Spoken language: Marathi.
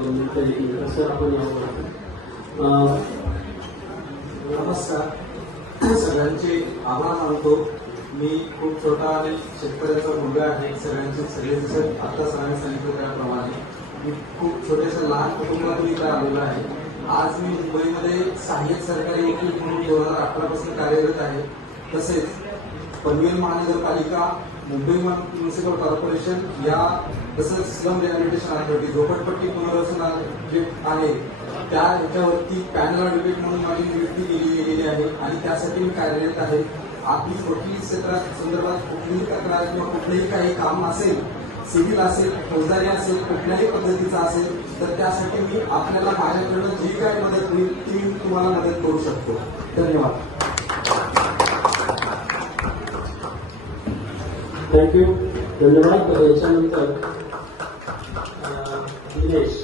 सर आपण नमस्कार, सगळ्यांचे आभार मानतो. मी खूप छोटा आणि शेतकऱ्याचा मुलगा आहे. सगळे जसं आता सगळ्यांनी सांगितलं त्याप्रमाणे मी खूप छोट्याशा लहान कुटुंबातून इथं आलेलो आहे. आज मी मुंबईमध्ये सहाय्यक सरकारी वकील म्हणून 2018 पासून कार्यरत आहे. तसेच पनवेल महानगरपालिका, मुंबई म्युनिसिपल कॉर्पोरेशन या तसंच स्लम रिहॅबिलिटेशन अथॉरिटी, झोपडपट्टी पुनर्वसन जे आहे त्या ह्याच्यावरती पॅनल ॲडव्होकेट म्हणून माझी नियुक्ती केली गेलेली आहे आणि त्यासाठी मी कार्यरत आहे. आपली वकील क्षेत्रात संदर्भात कुठलीही तक्रार किंवा कुठलंही काही काम असेल, सिव्हिल असेल, फौजदारी असेल, कुठल्याही पद्धतीचा असेल तर त्यासाठी मी आपल्याला माझ्याकडनं जी काय मदत होईल ती मी तुम्हाला मदत करू शकतो. धन्यवाद. थँक्यू. धन्यवाद. याच्यानंतर दिनेश